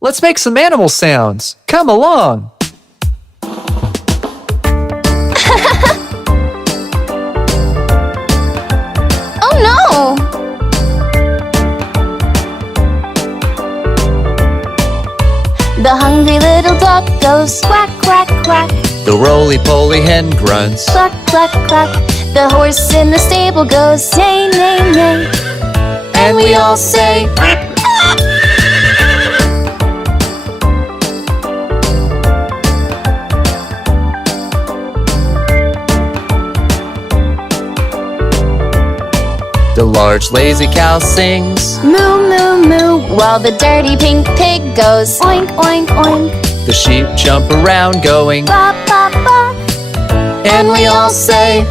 Let's make some animal sounds. Come along. Oh no! The hungry little duck goes quack, quack, quack. The roly-poly hen grunts. Cluck, cluck, cluck. The horse in the stable goes neigh, neigh, neigh. And we all say, the large lazy cow sings, moo, moo, moo. While the dirty pink pig goes oink, oink, oink. the sheep jump around going, Ba, ba, ba. and we all say,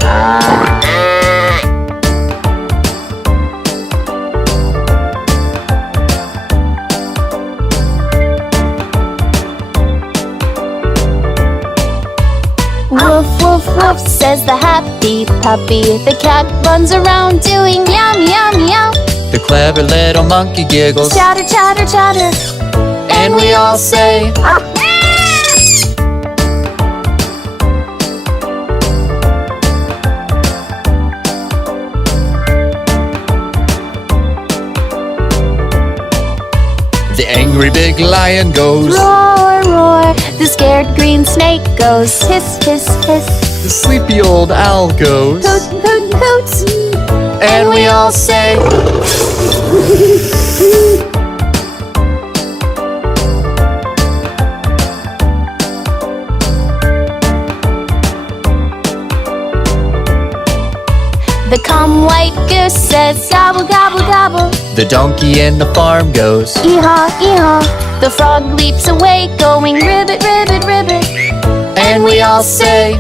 Woof, woof, woof, says the happy puppy. The cat runs around doing meow, meow, meow. the clever little monkey giggles, Chatter, chatter, chatter. and we all say, the angry big lion goes, Roar, roar. The scared green snake goes hiss, hiss, hiss. the sleepy old owl goes, Hoot, hoot, hoot. and we all say, The calm white goose says gobble, gobble, gobble. the donkey in the farm goes, Ee-haw, ee-haw. The frog leaps away going ribbit, ribbit, ribbit. and we all say,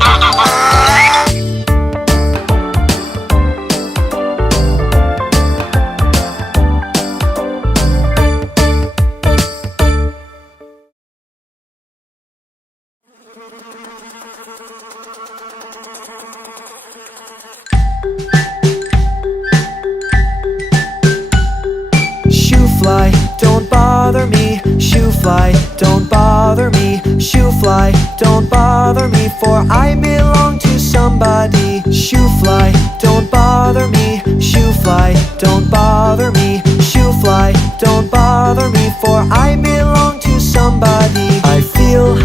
Shoo fly, don't bother me. Shoo fly, don't bother me. Shoo fly, don't bother me, for I belong to somebody. Shoo fly, don't bother me. Shoo fly, don't bother me. Shoo fly, don't bother me, for I belong to somebody. I feel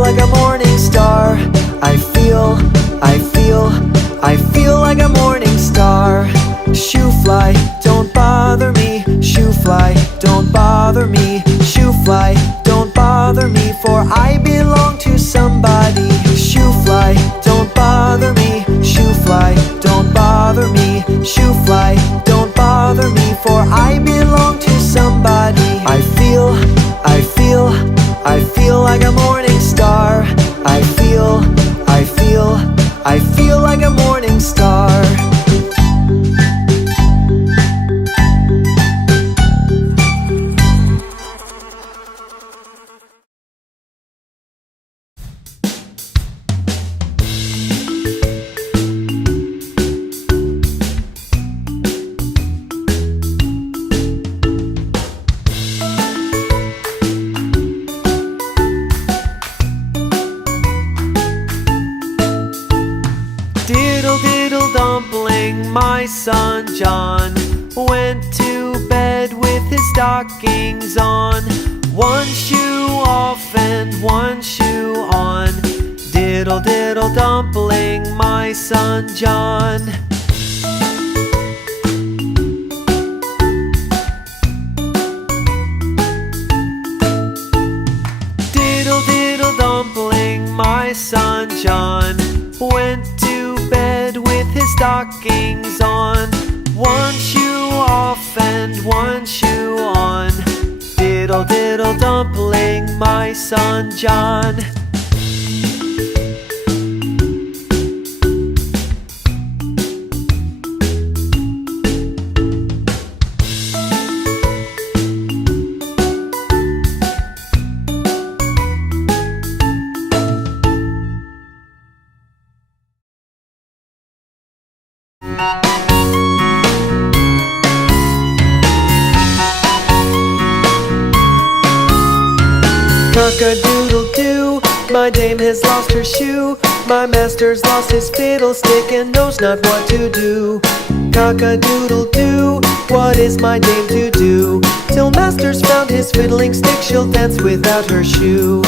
like a morning star. I feel like a morning star. Shoo fly, don't bother me. Shoo fly, don't bother me. Shoo fly, don't bother me, for I belong to somebody. Shoo fly, don't bother me. Shoo fly, don't bother me. Shoo fly, don't bother me, for I belong to somebody. I feel like a morning star. I feel like a morning star. Diddle diddle dumpling, my son John went to bed with his stockings on. One shoe off and one shoe on. Diddle diddle dumpling, my son John. Diddle diddle dumpling, my son John went to bed with his stockings on. One shoe off and one shoe on. Diddle diddle dumpling, my son John. Cock-a-doodle-doo, my dame has lost her shoe. My master's lost his fiddlestick and knows not what to do. Cock-a-doodle-doo, what is my dame to do? Till master's found his fiddling stick, she'll dance without her shoe.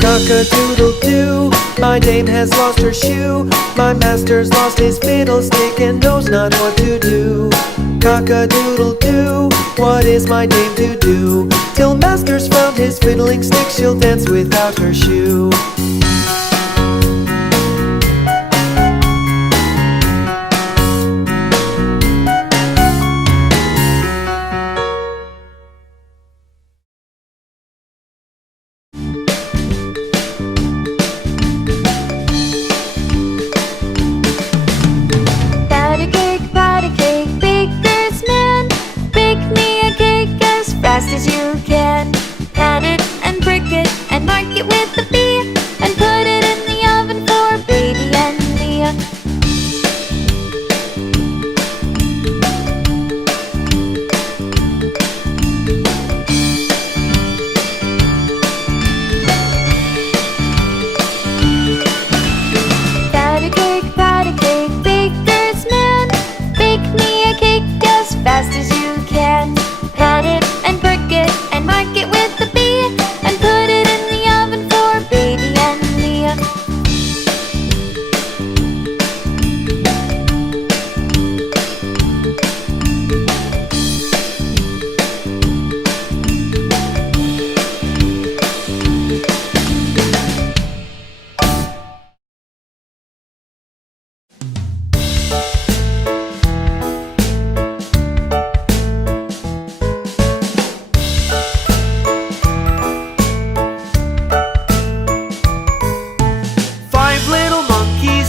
Cock-a-doodle-doo, my dame has lost her shoe. My master's lost his fiddlestick and knows not what to do. Cock-a-doodle-doo, what is my dame to do? Till master's found his fiddling stick, she'll dance without her shoe. Fast as you can. Pat it and prick it and mark it with the B, and put it in the oven for Brady and Leah. Pat a cake, baker's man. Bake me a cake as fast as you can. Pat it and prick it and mark it with the B, and put it in the oven for Brady and Leah.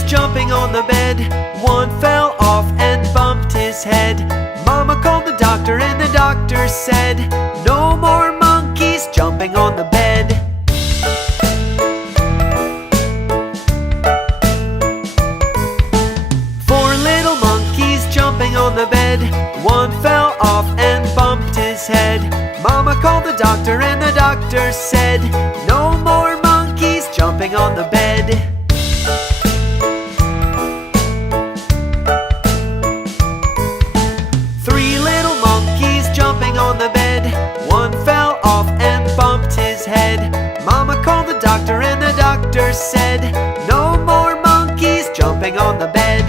Jumping on the bed, one fell off and bumped his head. Mama called the doctor and the doctor said, no more monkeys jumping on the bed. Four little monkeys jumping on the bed, one fell off and bumped his head. Mama called the doctor and the doctor said, no more monkeys jumping on the bed. On the bed, one fell off and bumped his head. Mama called the doctor and the doctor said, no more monkeys jumping on the bed.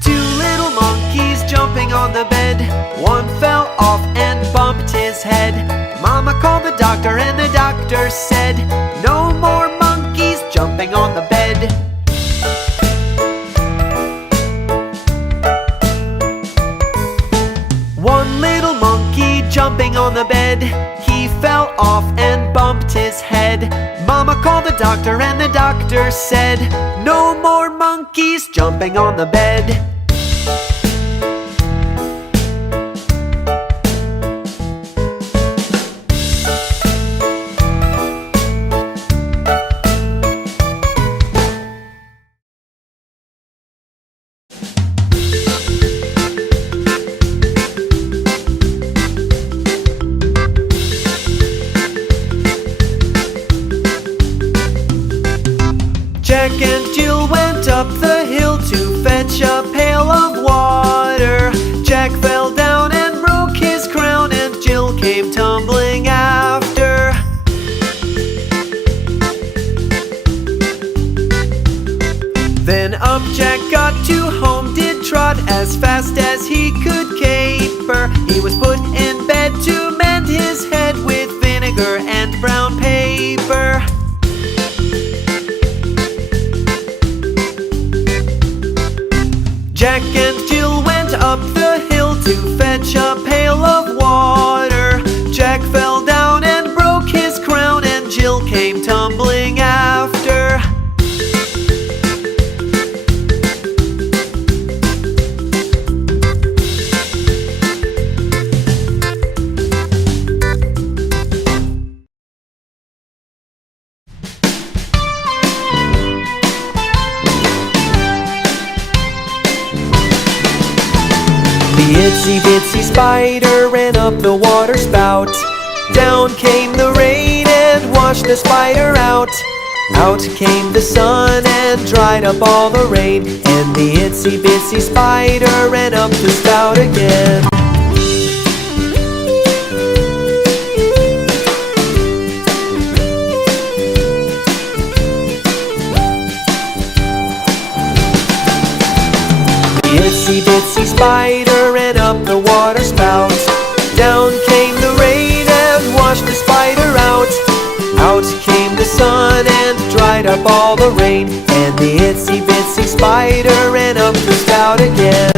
Two little monkeys jumping on the bed, one fell off and bumped his head. Mama called the doctor and the doctor said, no more monkeys jumping on the bed. One little monkey jumping on the bed, he fell off and bumped his head. Mama called the doctor and the doctor said, no more monkeys jumping on the bed. Jack and Jill went up the hill to fetch a pail of water. Jack fell down and broke his crown, and Jill came tumbling after. Then up Jack got to home, did trot as fast as he could caper. He was put in bed to mend his head with vinegar and brown paper. Jack and Jill went up the hill to fetch a pail of water. Jack fell down and broke his crown, and Jill came tumbling after. itsy bitsy spider ran up the water spout. Down came the rain and washed the spider out. Out came the sun and dried up all the rain, and the itsy bitsy spider ran up the spout again. The itsy bitsy spider ran up the water spout. Down came the rain and washed the spider out. Out came the sun and dried up all the rain, and the itsy bitsy spider ran up the spout again.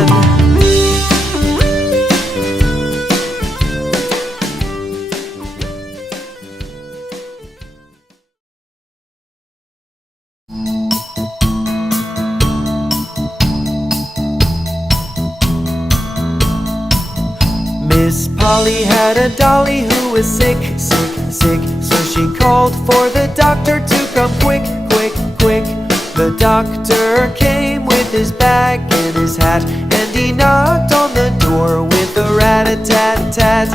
Miss Polly had a dolly who was sick, sick, sick. So she called for the doctor to come quick, quick, quick. The doctor came with his bag and his hat, and he knocked on the door with a rat-a-tat-tat.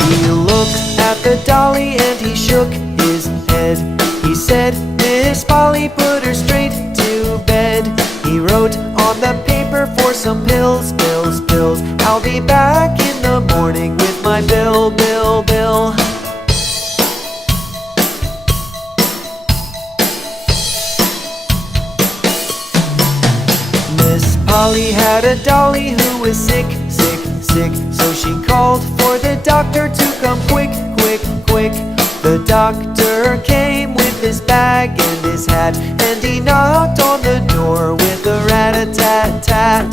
He looked at the dolly and he shook his head. He said, Miss Polly, put her straight to bed. He wrote on the paper for some pills, pills, pills. I'll be back in the morning with my bill, bill, bill. Miss Polly had a dolly who was sick, sick, sick. So she called for the doctor to come quick, quick, quick. The doctor came with his bag and his hat, and he knocked on the door with a rat-a-tat-tat.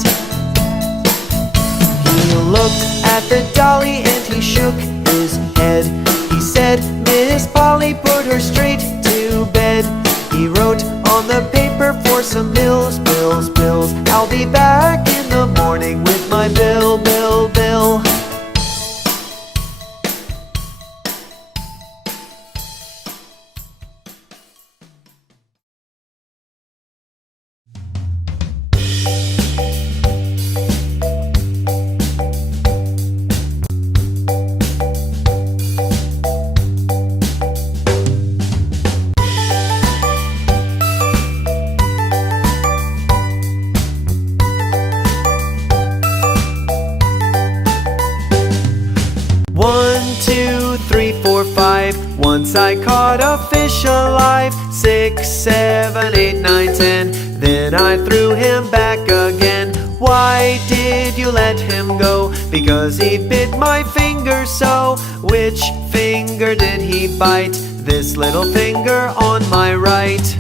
He looked at the dolly and he shook his head. He said, Miss Polly, put her straight to bed. He wrote on the paper for some pills, pills, pills. I'll be back in the morning with my bill, bill, bill. Once I caught a fish alive, 6, 7, 8, 9, 10. Then I threw him back again. Why did you let him go? Because he bit my finger so. Which finger did he bite? This little finger on my right.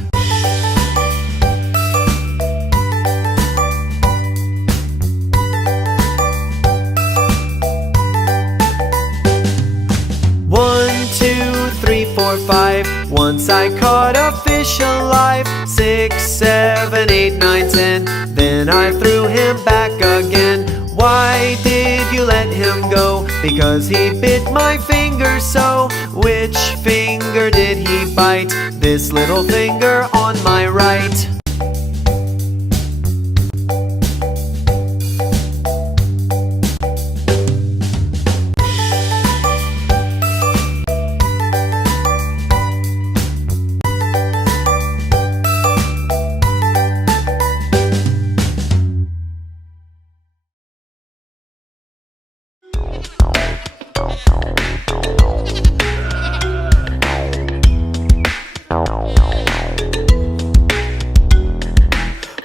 Once I caught a fish alive, 6, 7, 8, 9, 10. Then I threw him back again. Why did you let him go? Because he bit my finger so. Which finger did he bite? This little finger on my right.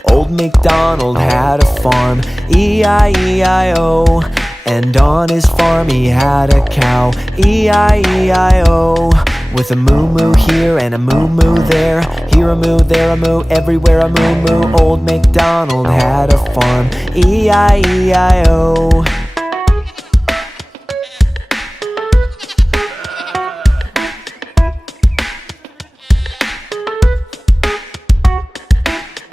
Old MacDonald had a farm, E-I-E-I-O. And on his farm he had a cow, E-I-E-I-O. With a moo-moo here and a moo-moo there, here a moo, there a moo, everywhere a moo-moo. Old MacDonald had a farm, E-I-E-I-O.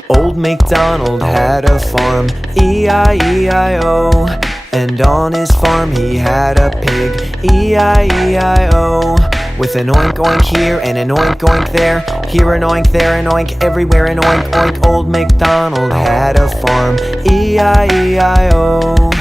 Old MacDonald had a farm, E-I-E-I-O. And on his farm he had a pig, E-I-E-I-O. with an oink oink here and an oink oink there. Here an oink, there an oink, everywhere an oink oink. Old MacDonald had a farm, E-I-E-I-O.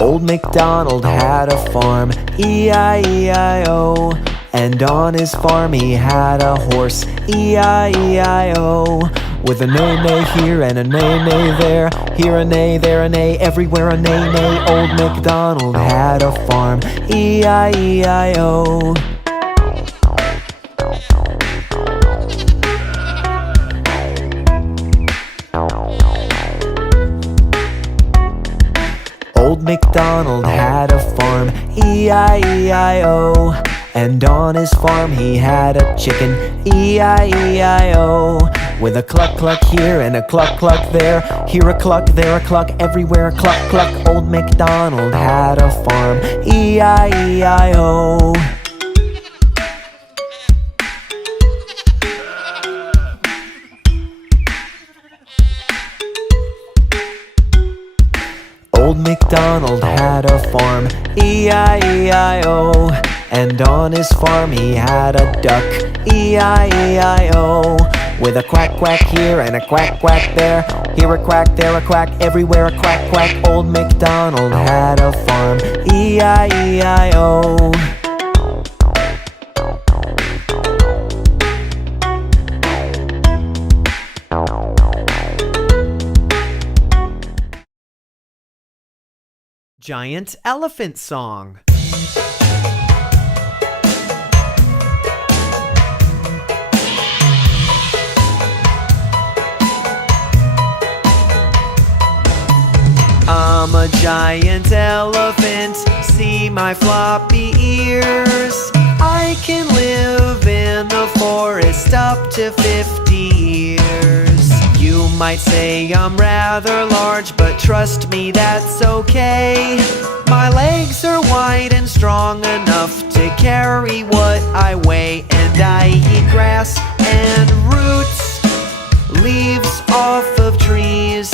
Old MacDonald had a farm, E-I-E-I-O. And on his farm he had a horse, E-I-E-I-O. With a neigh-neigh here and a neigh-neigh there. Here a neigh, there a neigh, everywhere a neigh-neigh. Old MacDonald had a farm, E-I-E-I-O. Old MacDonald had a farm, E-I-E-I-O. And on his farm he had a chicken, E-I-E-I-O. With a cluck cluck here and a cluck cluck there. Here a cluck, there a cluck, everywhere a cluck cluck. Old MacDonald had a farm, E-I-E-I-O. Old MacDonald had a farm, E-I-E-I-O. And on his farm he had a duck, E-I-E-I-O. With a quack quack here and a quack quack there. Here a quack, there a quack, everywhere a quack quack. Old MacDonald had a farm, E-I-E-I-O. Giant Elephant Song. I'm a giant elephant, see my floppy ears. I can live in the forest up to 50 years. You might say I'm rather large, but trust me, that's okay. My legs are wide and strong enough to carry what I weigh. And I eat grass and roots, leaves off of trees,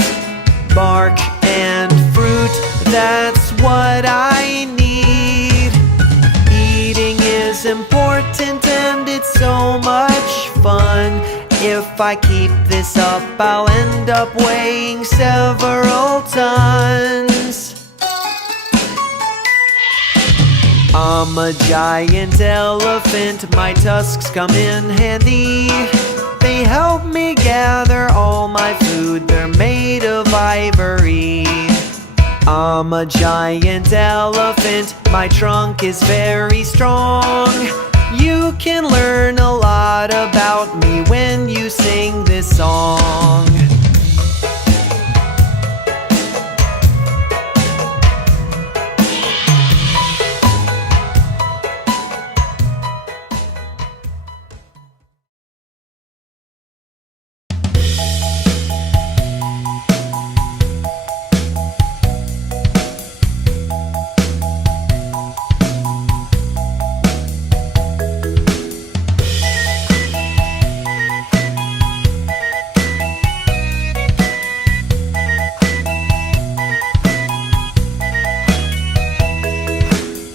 bark and fruit, that's what I need. Eating is important and it's so much fun. If I keep this up, I'll end up weighing several tons. I'm a giant elephant, my tusks come in handy. They help me gather all my food, they're made of ivory. I'm a giant elephant, my trunk is very strong. You can learn a lot about me when you sing this song.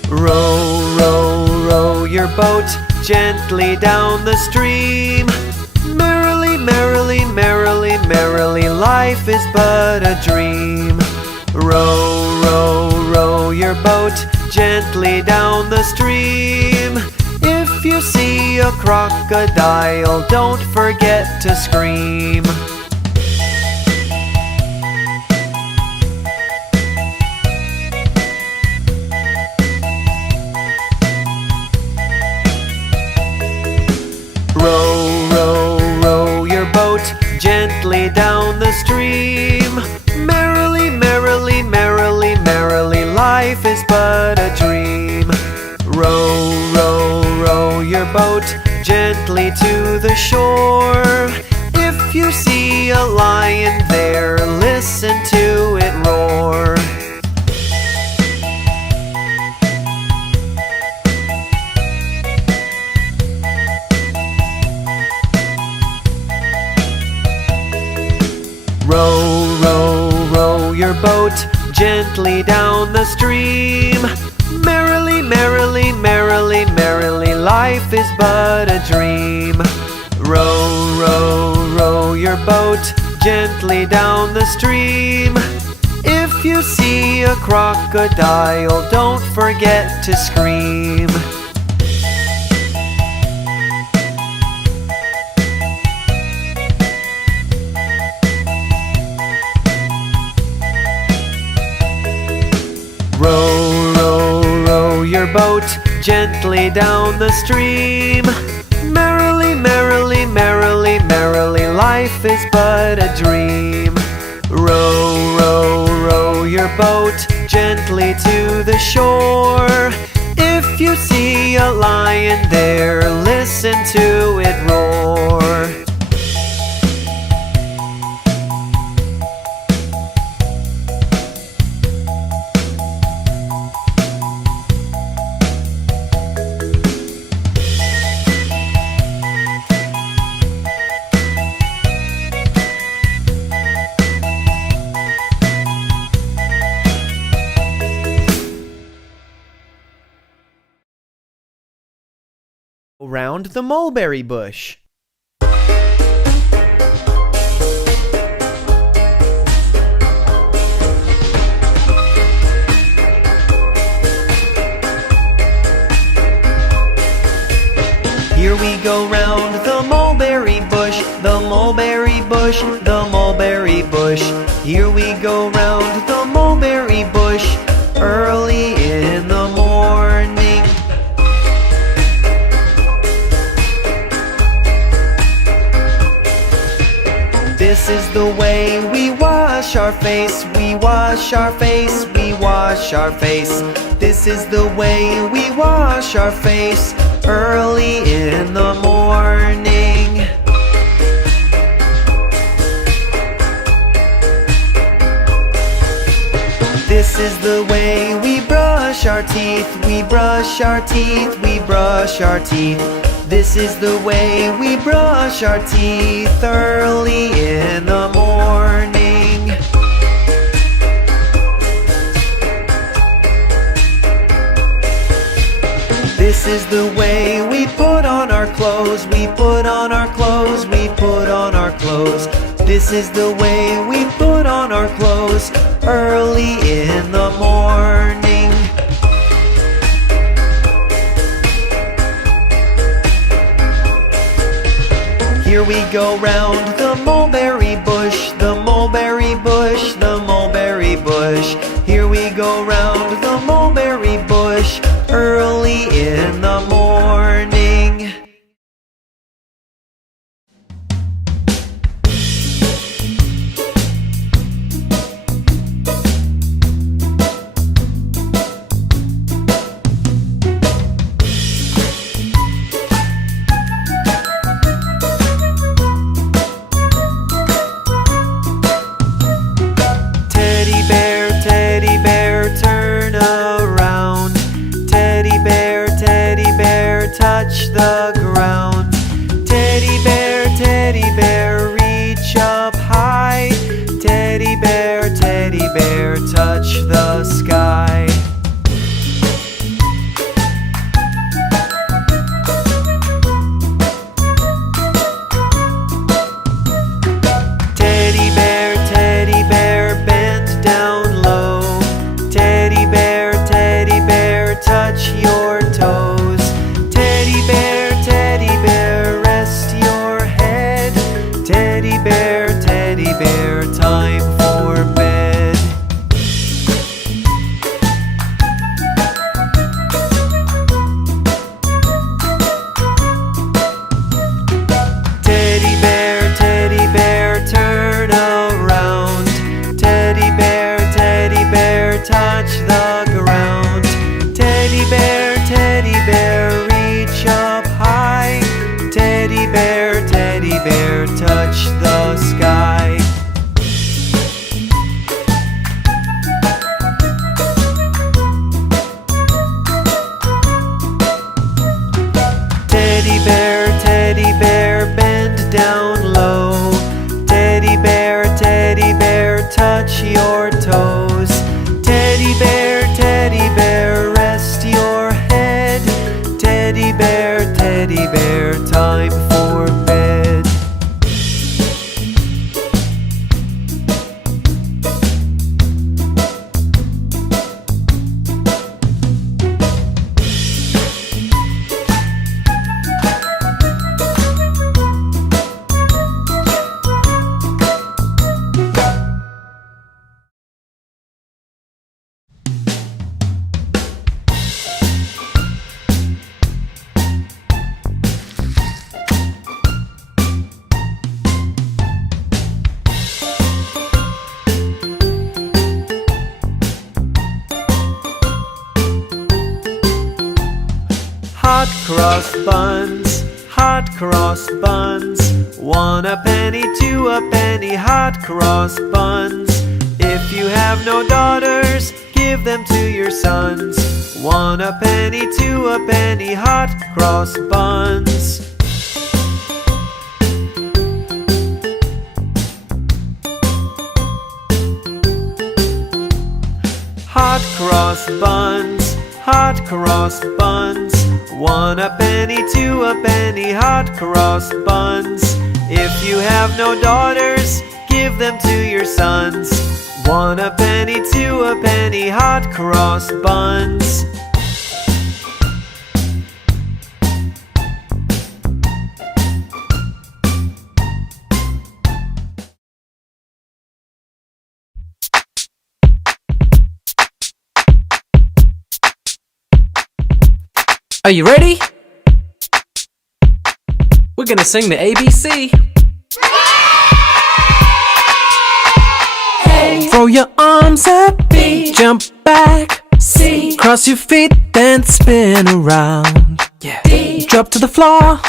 Row, row, row your boat gently down the stream. Merrily, merrily, merrily, merrily, life is but a dream. Row, row, row your boat gently down the stream. If you see a crocodile, don't forget to scream. Row, row, row your boat gently down the stream. Merrily, merrily, merrily, merrily, life is but a dream. Row, row, row your boat gently to the shore. If you see a lion there, listen to it roar. gently down the stream. Merrily, merrily, merrily, merrily, life is but a dream. Row, row, row your boat gently down the stream. If you see a crocodile, don't forget to scream. Row, row, row your boat gently down the stream. Merrily, merrily, merrily, merrily, life is but a dream. Row, row, row your boat gently to the shore. If you see a lion there, listen to it roar. Around the mulberry bush. Here we go round the mulberry bush, the mulberry bush, the mulberry bush. Here we go round the mulberry bush, early in the morning. This is the way we wash our face, we wash our face, we wash our face. This is the way we wash our face, early in the morning. This is the way we brush our teeth, we brush our teeth, we brush our teeth. This is the way we brush our teeth, early in the morning. This is the way we put on our clothes, we put on our clothes, we put on our clothes. This is the way we put on our clothes, early in the morning. Here we go round the mulberry bush, the mulberry bush, the mulberry bush. Here we go round the mulberry bush, early in the morning. Teddy bear, turn around. Teddy bear, touch the ground. Teddy bear, reach up high. Teddy bear, touch the sky. Teddy bear, bend down low. Teddy bear, touch your toes. Teddy bear, Hot cross buns, hot cross buns. 1 a penny, 2 a penny, hot cross buns. If you have no daughters, give them to your sons. 1 a penny, 2 a penny, hot cross buns. Hot cross buns, hot cross buns. 1 a penny, 2 a penny, hot cross buns. If you have no daughters, give them to your sons. 1 a penny, 2 a penny, hot cross buns. Are you ready? We're gonna sing the ABC. A, Throw your arms up, B, jump back, C, cross your feet, then spin around. Yeah. D, Drop to the floor,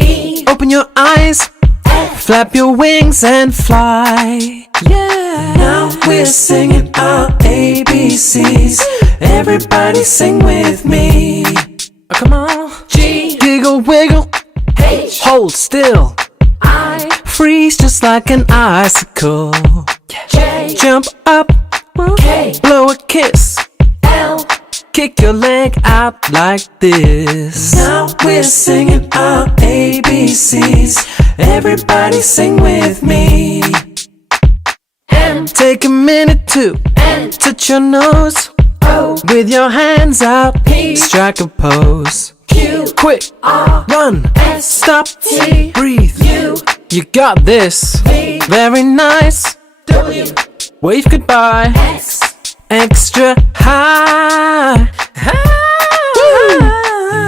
E, open your eyes, F. flap your wings and fly. Yeah. Now we're singing our ABCs. Everybody sing with me. Oh, come on. G, Giggle, wiggle, H, hold still, I, freeze just like an icicle. J, Jump up, K, blow a kiss, L. kick your leg out like this. Now we're singing our ABCs. Everybody sing with me. M, Take a minute to N, touch your nose O, with your hands out, P, strike a pose. Q, Quick, R, run, S, stop, T, breathe. U, You got this. V, Very nice. W, Wave goodbye. X. Extra high.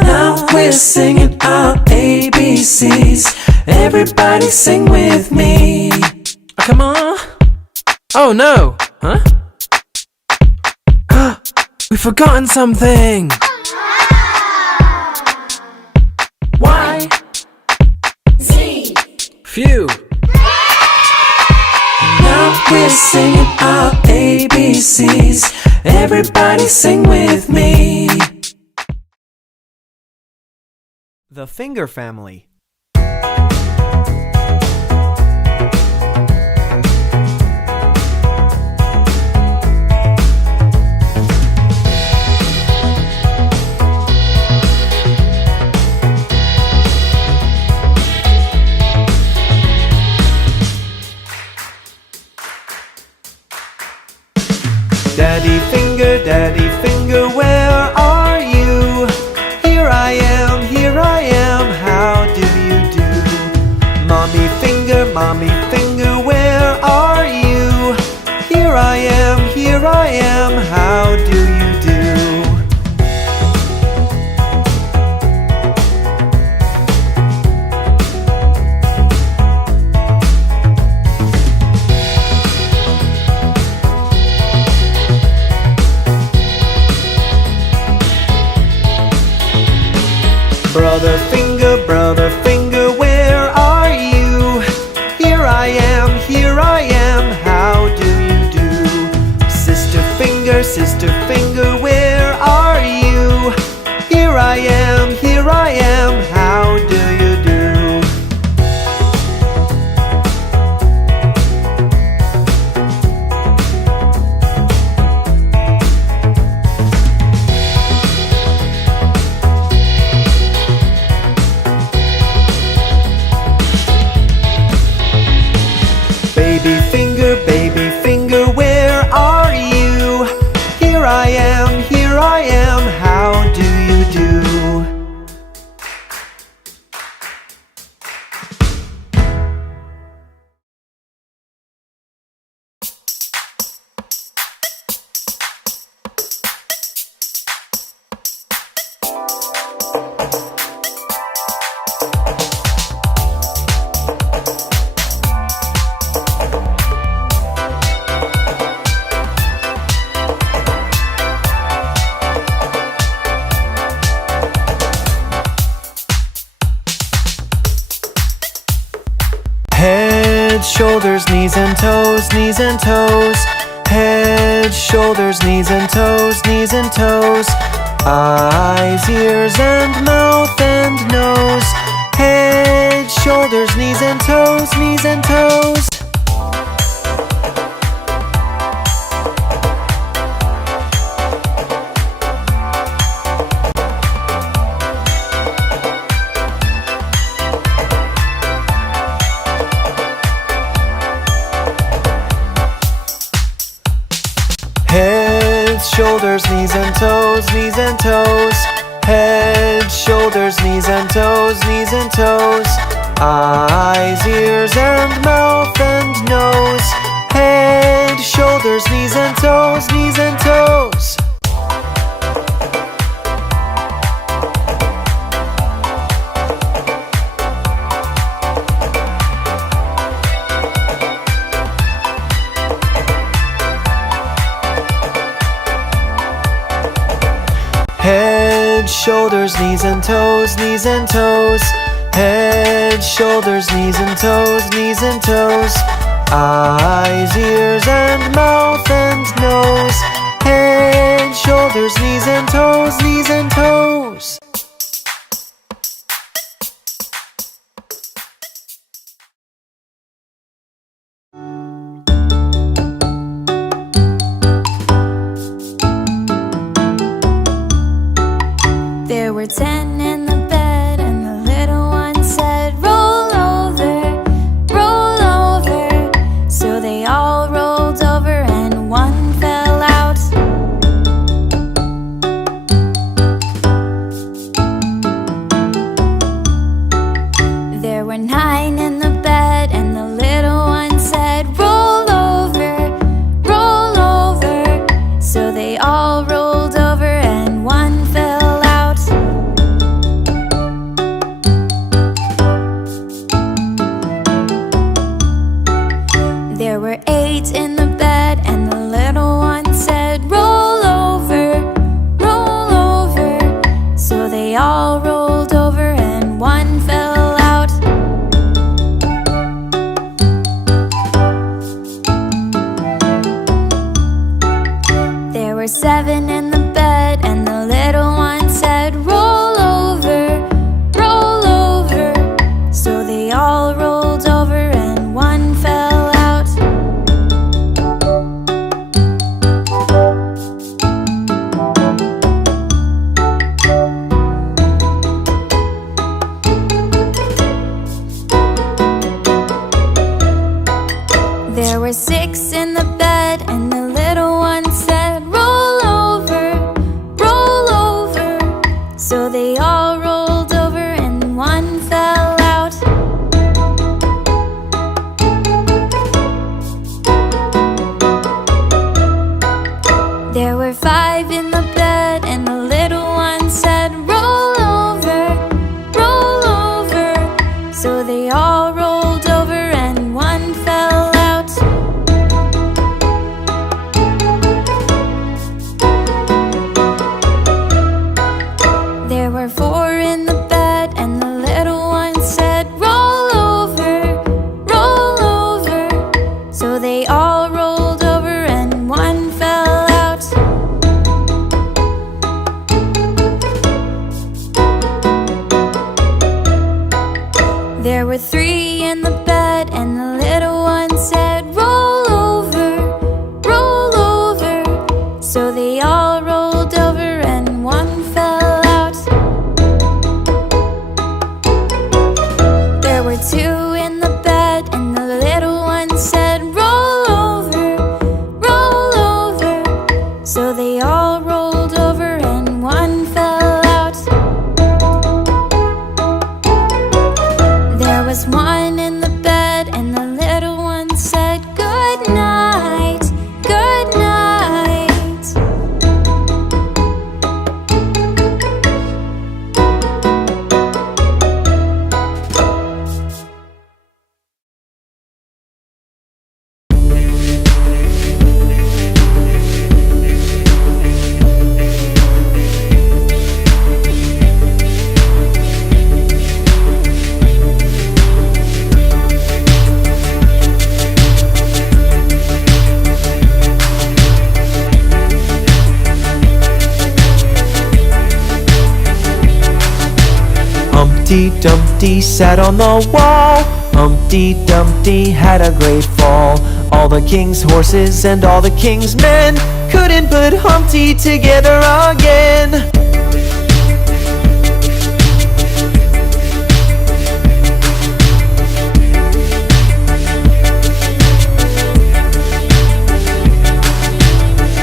Now we're singing our ABCs. Everybody sing with me. Oh, come on. Oh no. Huh? We've forgotten something. Y, Z. Phew. Now we're singing our ABCs. Everybody sing with me. The Finger Family. Daddy finger, where are you? Here I am, how do you do? Mommy finger, where are you? Here I am, how do you do? Brother finger, where are you? Here I am, how do you do? Sister finger, where are you? Here I am, how do you do? Head, shoulders, knees and toes, knees and toes. Head, shoulders, knees and toes, knees and toes. Eyes, ears and mouth and nose. Head, shoulders, knees and toes, knees and toes. Head, shoulders, knees and toes, knees and toes. Head, shoulders, knees and toes, knees and toes. Eyes, ears and mouth and nose. Head, shoulders, knees and toes, knees and toes. Head, shoulders, knees and toes, knees and toes. Head, shoulders, knees and toes, knees and toes. Eyes, ears and mouth and nose. Head, shoulders, knees and toes, knees and toes. There were 10 in the bed, and the little one said, "Roll over, roll over." So they all rolled over, and one fell out. There were 9 in the bed, and the little one said, "Roll over, roll over." So they all rolled over, and one fell out. There were 8 in the bed, and the little one said, "Roll over, roll over." So they all rolled over, and one fell out. There were 7 in the bed, and the little one said, "Roll over, roll over." So they all rolled over, and one fell out. There were 6 in the bed, and the little one said, "Roll over, roll over." So they all rolled over, and one fell out. There were 5 in the bed, and the little one said, "Roll over, roll over." So they all rolled over, and one fell out. There were 4 in the bed, and the little one said, "Roll over, roll over." So they all rolled over, and one fell out. There were 3 in the bed, and the little one said, "Roll over, roll over." So they all rolled over, and one fell out. There were 2 in the bed, and the little one said, "Roll over, roll over." So they all rolled over, and one fell out. There was 1 in the bed, and the Humpty Dumpty sat on the wall. Humpty Dumpty had a great fall. All the king's horses and all the king's men couldn't put Humpty together again.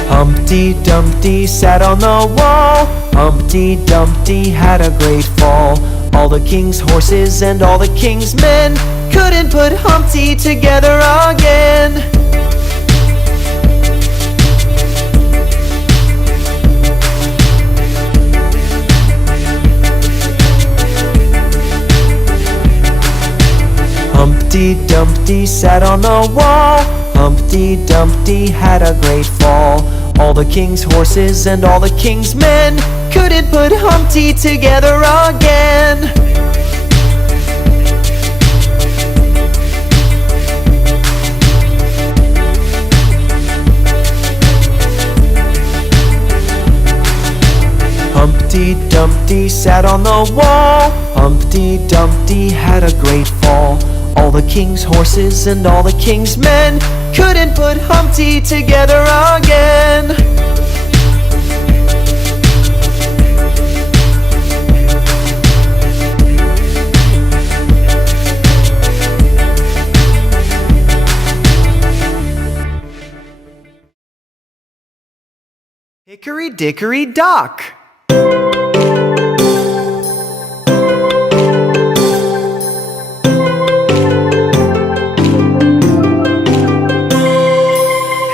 Humpty Dumpty sat on the wall. Humpty Dumpty had a great fall. All the king's horses and all the king's men couldn't put Humpty together again. Humpty Dumpty sat on the wall. Humpty Dumpty had a great fall. All the king's horses and all the king's men couldn't put Humpty together again. Humpty Dumpty sat on the wall. Humpty Dumpty had a great fall. All the king's horses and all the king's men couldn't put Humpty together again. Hickory Dickory Dock.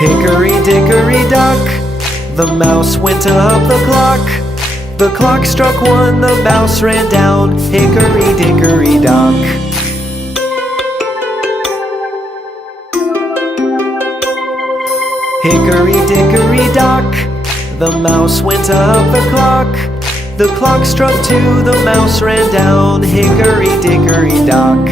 Hickory dickory dock, the mouse went up the clock. The clock struck one, the mouse ran down. Hickory dickory dock. Hickory dickory dock, the mouse went up the clock. The clock struck two, the mouse ran down. Hickory dickory dock.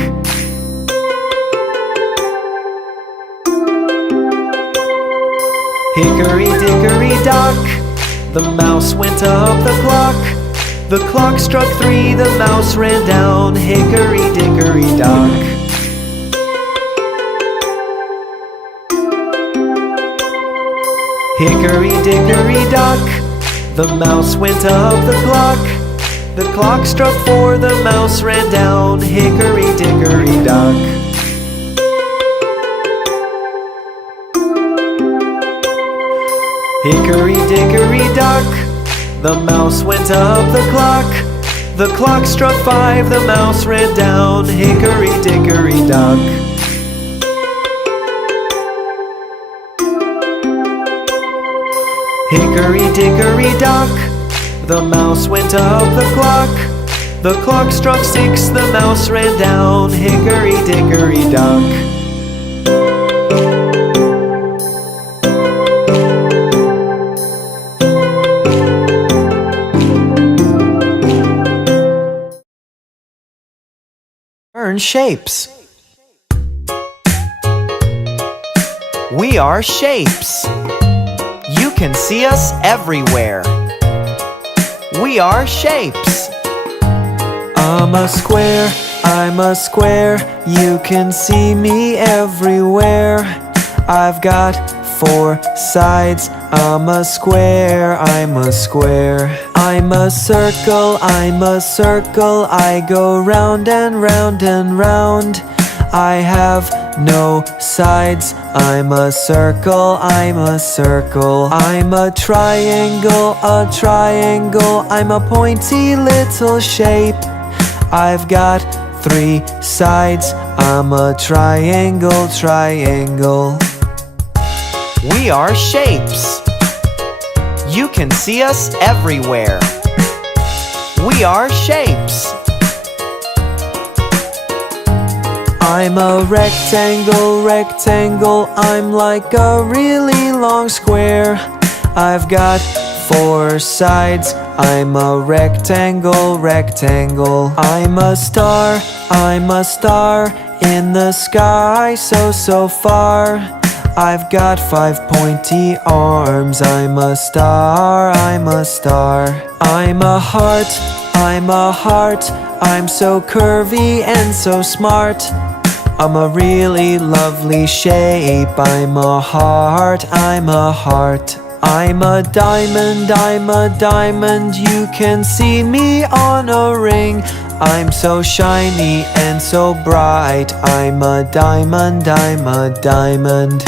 Hickory dickory dock, the mouse went up the clock. The clock struck three, the mouse ran down. Hickory dickory dock. Hickory dickory dock, the mouse went up the clock. The clock struck four, the mouse ran down. Hickory dickory dock. Hickory dickory dock, the mouse went up the clock. The clock struck five, the mouse ran down. Hickory dickory dock. Hickory dickory dock, the mouse went up the clock. The clock struck six, the mouse ran down. Hickory dickory dock. Learn shapes. We are shapes. You can see us everywhere. We are shapes. I'm a square, I'm a square. You can see me everywhere. I've got four sides. I'm a square, I'm a square. I'm a circle, I'm a circle. I go round and round and round. I have no sides. I'm a circle, I'm a circle. I'm a triangle, a triangle. I'm a pointy little shape. I've got three sides. I'm a triangle, triangle. We are shapes. You can see us everywhere. We are shapes. I'm a rectangle, rectangle. I'm like a really long square. I've got four sides. I'm a rectangle, rectangle. I'm a star in the sky, so far. I've got five pointy arms. I'm a star, I'm a star. I'm a heart I'm a heart, I'm so curvy and so smart. I'm a really lovely shape. I'm a heart, I'm a heart. I'm a diamond, I'm a diamond. You can see me on a ring. I'm so shiny and so bright. I'm a diamond, I'm a diamond.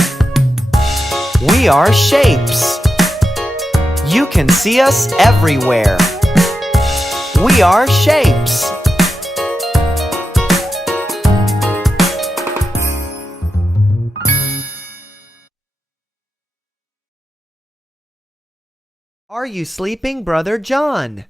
We are shapes. You can see us everywhere. We are shapes. Are you sleeping, Brother John?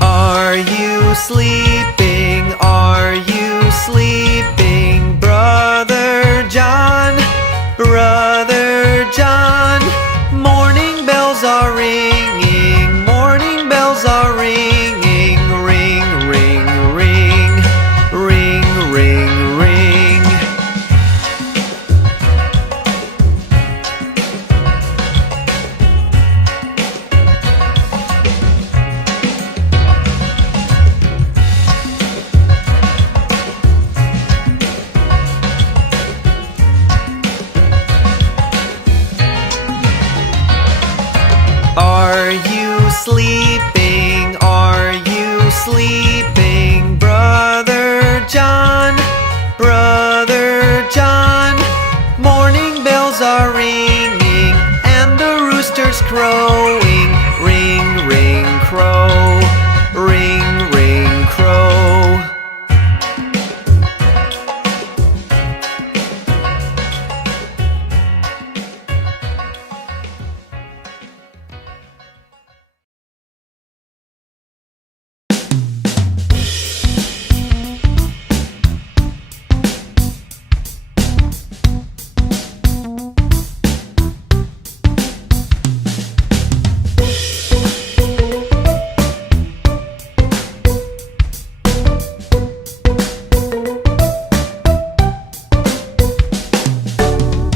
Are you sleeping? Are you sleeping, Brother John? Brother John, morning bells are ringing, morning bells are ringing, ring, ring, ring, ring, ring, ring. Are you sleeping? Are you sleeping, Brother John? Brother John, morning bells are ringing and the rooster's crowing. Ring, ring, crow. Ring, ring, crow.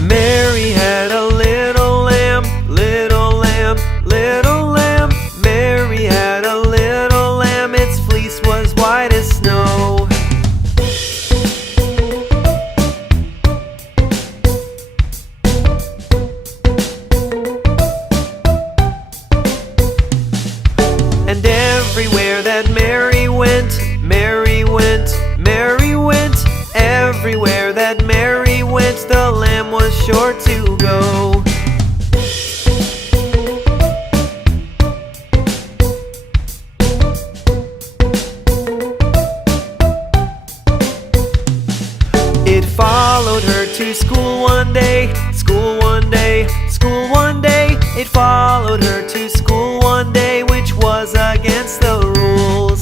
Mary had a little lamb, little lamb, little lamb. Mary had a little lamb, its fleece was white as snow. And everywhere that Mary went, Mary went, Mary went. Everywhere that Mary went, the lamb was sure to go. It followed her to school one day, school one day, school one day. It followed her to school one day, which was against the rules.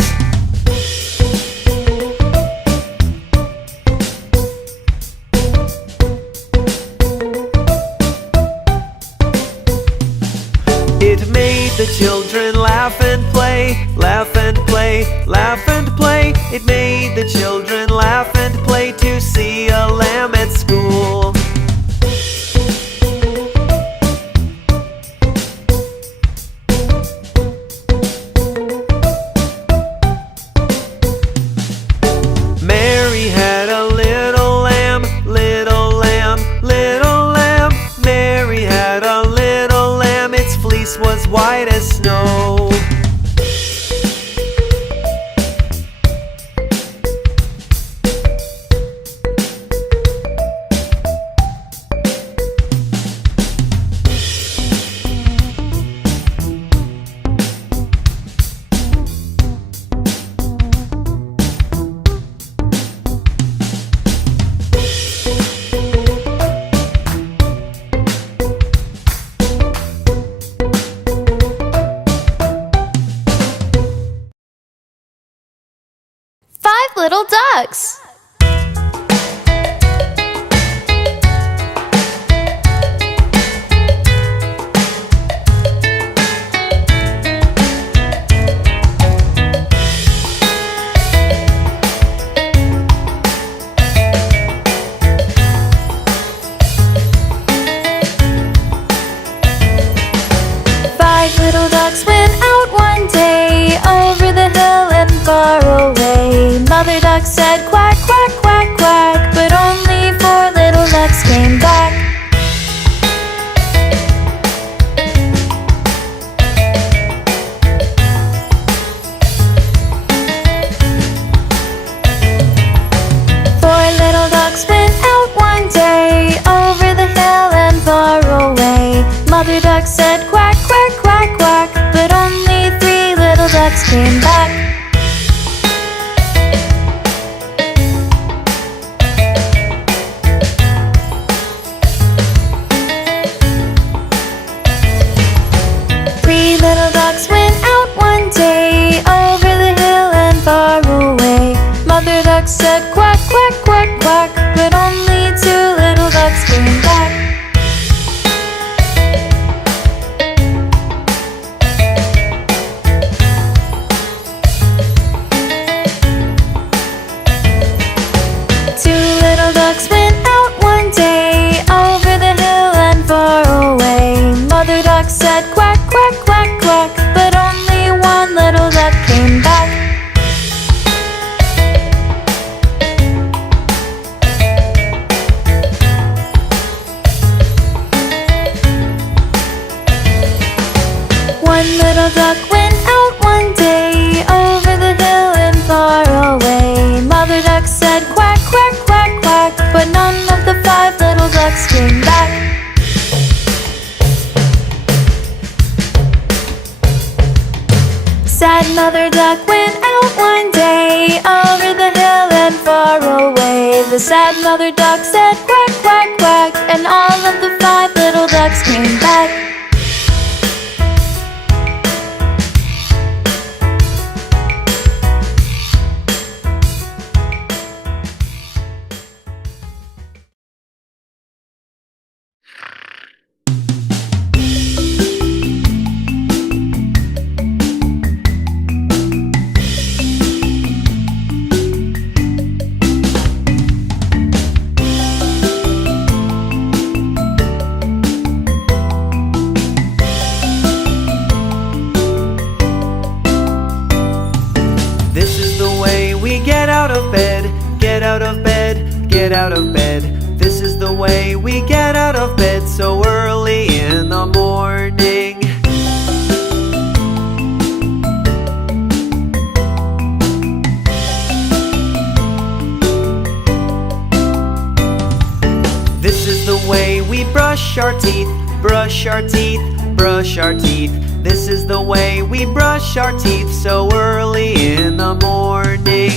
It made the children laugh and play, laugh and play, laugh and play. It made the children laugh and play to see a lamb at school. Mary had a little lamb, little lamb, little lamb. Mary had a little lamb, its fleece was white as snow. said quack, quack, quack, quack, but only 4 little ducks came back. 4 little ducks went out one day, over the hill and far away. Mother duck said quack, quack, quack, quack, but only 3 little ducks came back. 3 little ducks went out one day, over the hill and far away. Mother duck said quack, quack, quack, quack, but only 2 little ducks came back. 2 little ducks went out one day, over the hill and far away. Mother duck said quack, quack, quack, quack, but only 1 little duck came back. One little duck went out one day, over the hill and far away. Mother duck said quack, quack, quack, quack, but none of the 5 little ducks came back. Sad mother duck went out one day, over the hill and far away. The sad mother duck said quack, quack, quack, and all of the 5 little ducks came back. Get out of bed, get out of bed. This is the way we get out of bed so early in the morning. This is the way we brush our teeth, brush our teeth, brush our teeth. This is the way we brush our teeth so early in the morning.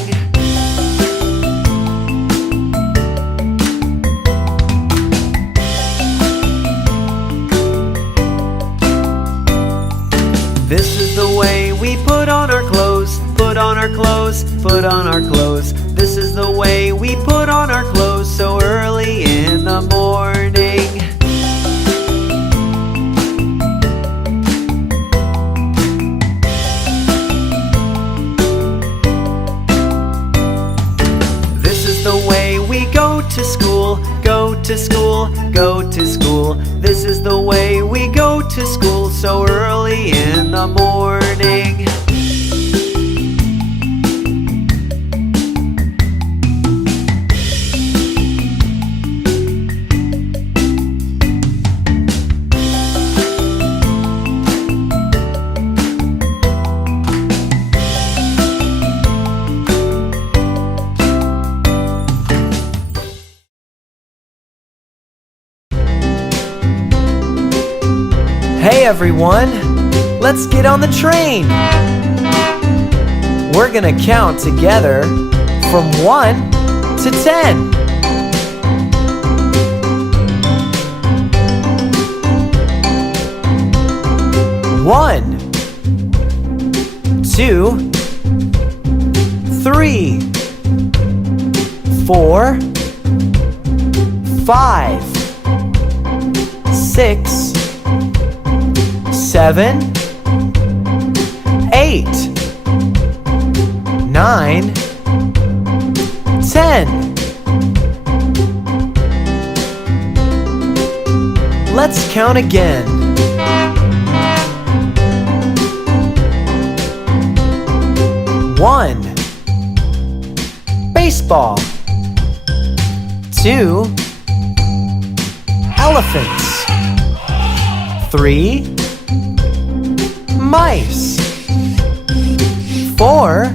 This is the way we put on our clothes, put on our clothes, put on our clothes. This is the way we put on our clothes so early in the morning. This is the way we go to school, go to school, go to school. This is the way we go to school so early in the morning. Hey everyone, let's get on the train. We're gonna count together from 1 to 10. 1, 2, 3, 4, 5, 6, 7, 8, 9, 10. Let's count again. 1, baseball. 2 elephants. 3 mice. 4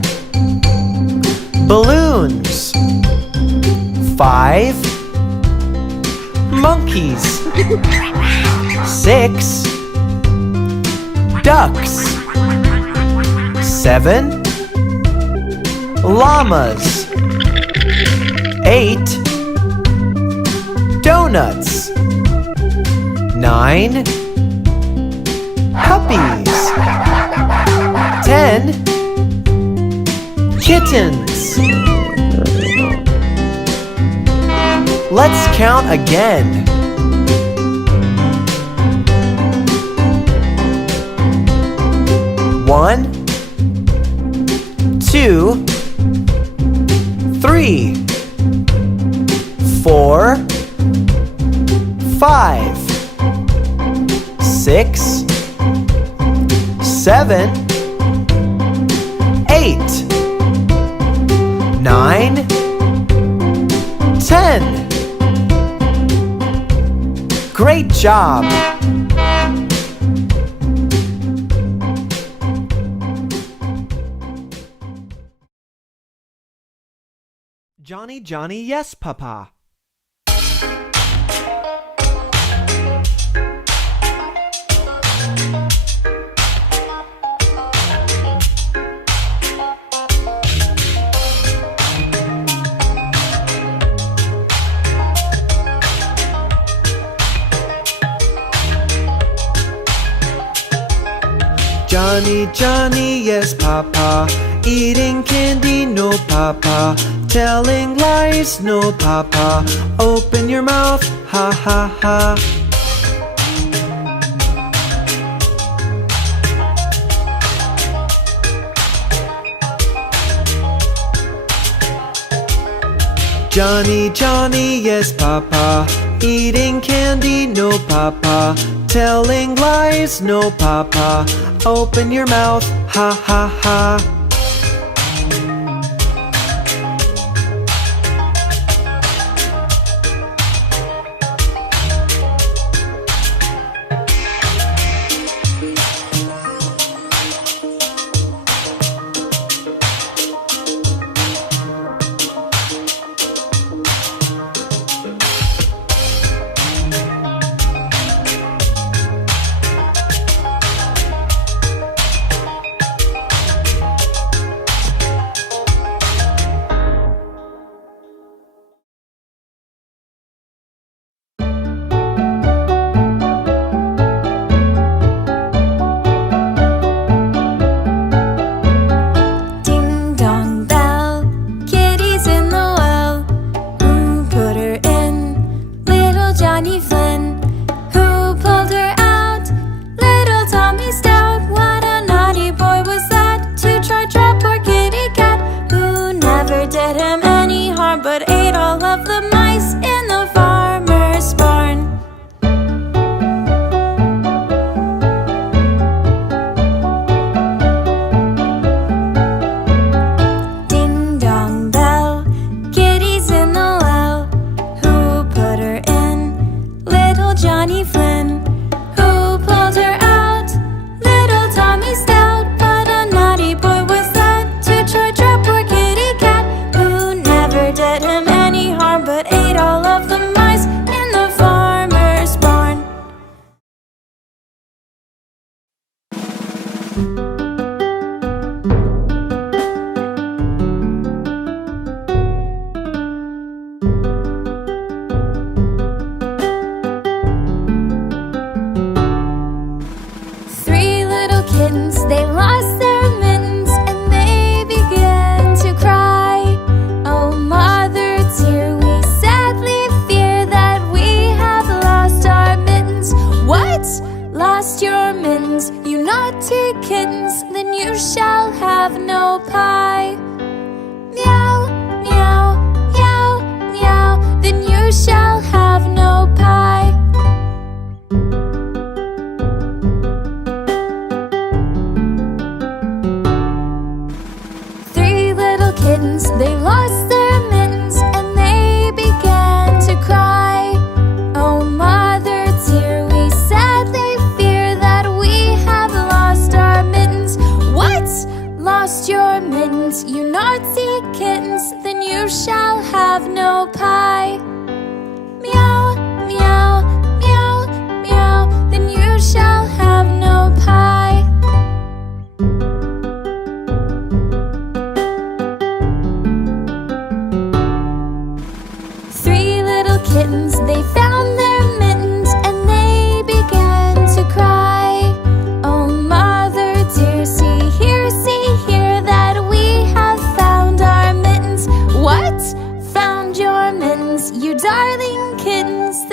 balloons. 5 monkeys. 6 ducks. 7 llamas. 8 donuts. 9 puppies. 10 kittens. Let's count again. 1 2 3 4 5 6 7 8 9 10. Great job! Johnny, Johnny, yes, Papa. Johnny, Johnny, yes, Papa. Eating candy, no, Papa. Telling lies, no, Papa. Open your mouth, ha, ha, ha. Johnny, Johnny, yes, Papa. Eating candy, no, Papa. Telling lies, no, Papa. Open your mouth, ha, ha, ha.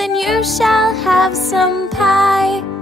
then you shall have some pie.